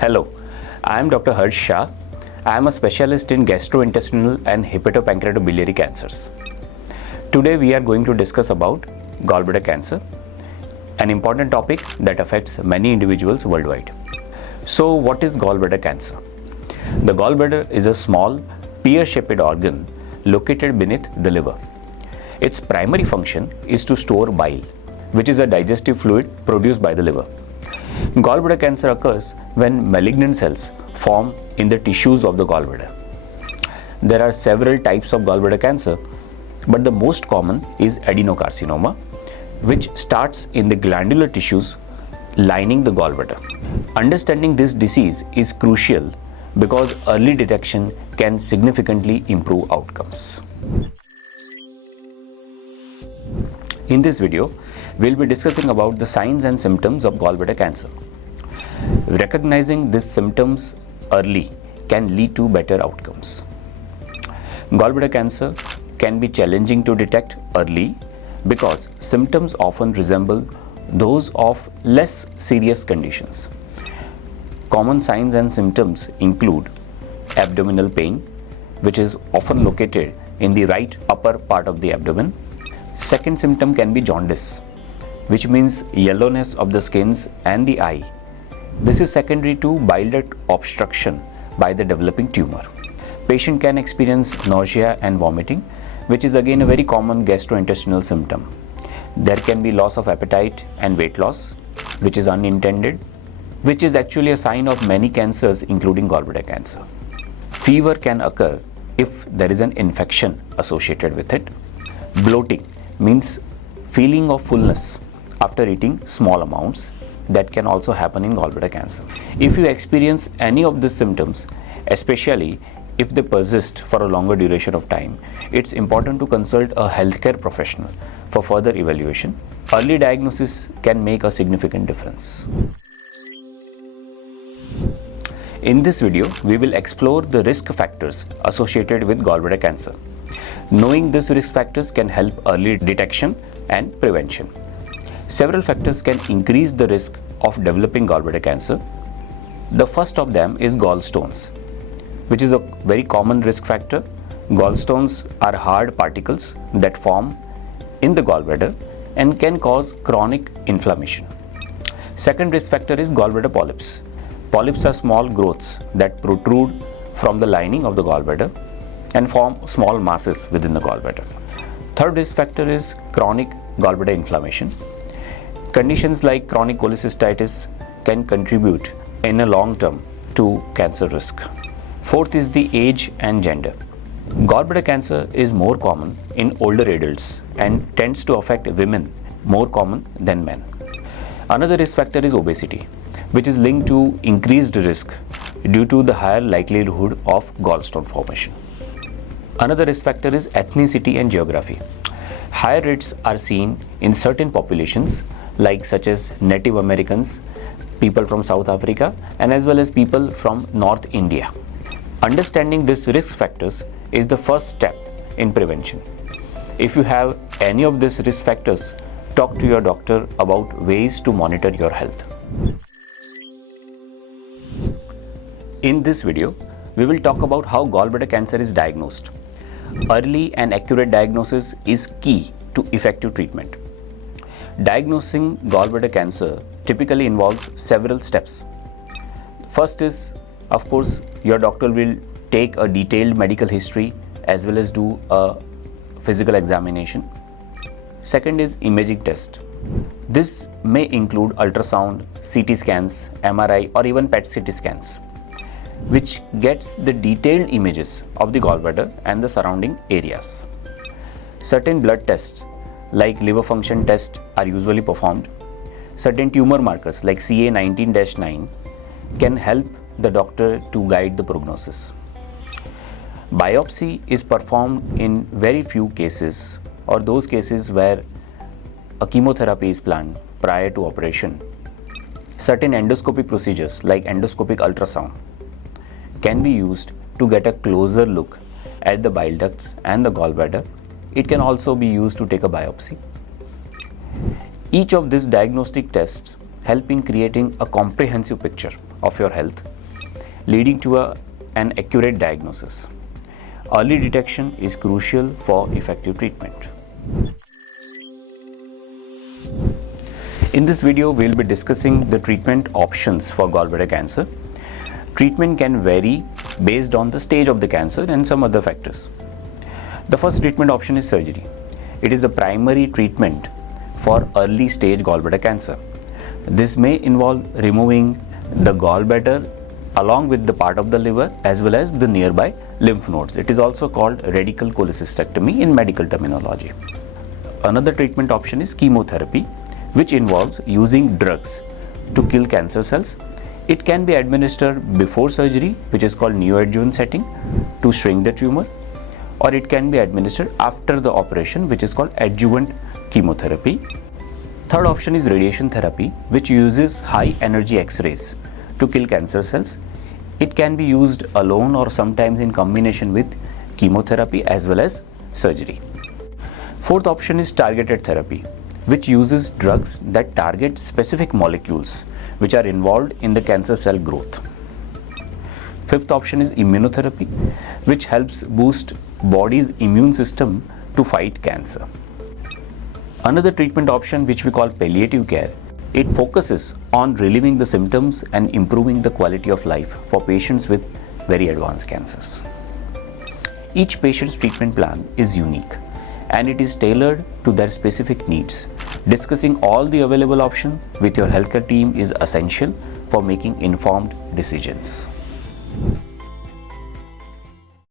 Hello, I am Dr. Harsh Shah. I am a specialist in gastrointestinal and hepatopancreatobiliary cancers. Today we are going to discuss about gallbladder cancer, an important topic that affects many individuals worldwide. So what is gallbladder cancer? The gallbladder is a small pear-shaped organ located beneath the liver. Its primary function is to store bile, which is a digestive fluid produced by the liver. Gallbladder cancer occurs when malignant cells form in the tissues of the gallbladder. There are several types of gallbladder cancer, but the most common is adenocarcinoma, which starts in the glandular tissues lining the gallbladder. Understanding this disease is crucial because early detection can significantly improve outcomes. In this video, we'll be discussing about the signs and symptoms of gallbladder cancer. Recognizing these symptoms early can lead to better outcomes. Gallbladder cancer can be challenging to detect early because symptoms often resemble those of less serious conditions. Common signs and symptoms include abdominal pain, which is often located in the right upper part of the abdomen. Second symptom can be jaundice, which means yellowness of the skins and the eye. This is secondary to bile duct obstruction by the developing tumor. Patient can experience nausea and vomiting, which is again a very common gastrointestinal symptom. There can be loss of appetite and weight loss, which is unintended, which is actually a sign of many cancers including gallbladder cancer. Fever can occur if there is an infection associated with it. Bloating means feeling of fullness after eating small amounts. That can also happen in gallbladder cancer. If you experience any of these symptoms, especially if they persist for a longer duration of time, it's important to consult a healthcare professional for further evaluation. Early diagnosis can make a significant difference. In this video, we will explore the risk factors associated with gallbladder cancer. Knowing these risk factors can help early detection and prevention. Several factors can increase the risk of developing gallbladder cancer. The first of them is gallstones, which is a very common risk factor. Gallstones are hard particles that form in the gallbladder and can cause chronic inflammation. Second risk factor is gallbladder polyps. Polyps are small growths that protrude from the lining of the gallbladder and form small masses within the gallbladder. Third risk factor is chronic gallbladder inflammation. Conditions like chronic cholecystitis can contribute in a long term to cancer risk. Fourth is the age and gender. Gallbladder cancer is more common in older adults and tends to affect women more common than men. Another risk factor is obesity, which is linked to increased risk due to the higher likelihood of gallstone formation. Another risk factor is ethnicity and geography. Higher rates are seen in certain populations such as Native Americans, people from South Africa, and as well as people from North India. Understanding these risk factors is the first step in prevention. If you have any of these risk factors, talk to your doctor about ways to monitor your health. In this video, we will talk about how gallbladder cancer is diagnosed. Early and accurate diagnosis is key to effective treatment. Diagnosing gallbladder cancer typically involves several steps. First is, of course, your doctor will take a detailed medical history as well as do a physical examination. Second is imaging test. This may include ultrasound, CT scans, MRI, or even PET-CT scans, which gets the detailed images of the gallbladder and the surrounding areas. Certain blood tests like liver function test are usually performed. Certain tumor markers like CA19-9 can help the doctor to guide the prognosis. Biopsy is performed in very few cases, or those cases where a chemotherapy is planned prior to operation. Certain endoscopic procedures like endoscopic ultrasound can be used to get a closer look at the bile ducts and the gallbladder. It can also be used to take a biopsy. Each of these diagnostic tests help in creating a comprehensive picture of your health, leading to an accurate diagnosis. Early detection is crucial for effective treatment. In this video, we'll be discussing the treatment options for gallbladder cancer. Treatment can vary based on the stage of the cancer and some other factors. The first treatment option is surgery. It is the primary treatment for early stage gallbladder cancer. This may involve removing the gallbladder along with the part of the liver as well as the nearby lymph nodes. It is also called radical cholecystectomy in medical terminology. Another treatment option is chemotherapy, which involves using drugs to kill cancer cells. It can be administered before surgery, which is called neoadjuvant setting, to shrink the tumor, or it can be administered after the operation, which is called adjuvant chemotherapy. Third option is radiation therapy, which uses high energy X-rays to kill cancer cells. It can be used alone or sometimes in combination with chemotherapy as well as surgery. Fourth option is targeted therapy, which uses drugs that target specific molecules which are involved in the cancer cell growth. Fifth option is immunotherapy, which helps boost body's immune system to fight cancer. Another treatment option, which we call palliative care, it focuses on relieving the symptoms and improving the quality of life for patients with very advanced cancers. Each patient's treatment plan is unique and it is tailored to their specific needs. Discussing all the available options with your healthcare team is essential for making informed decisions.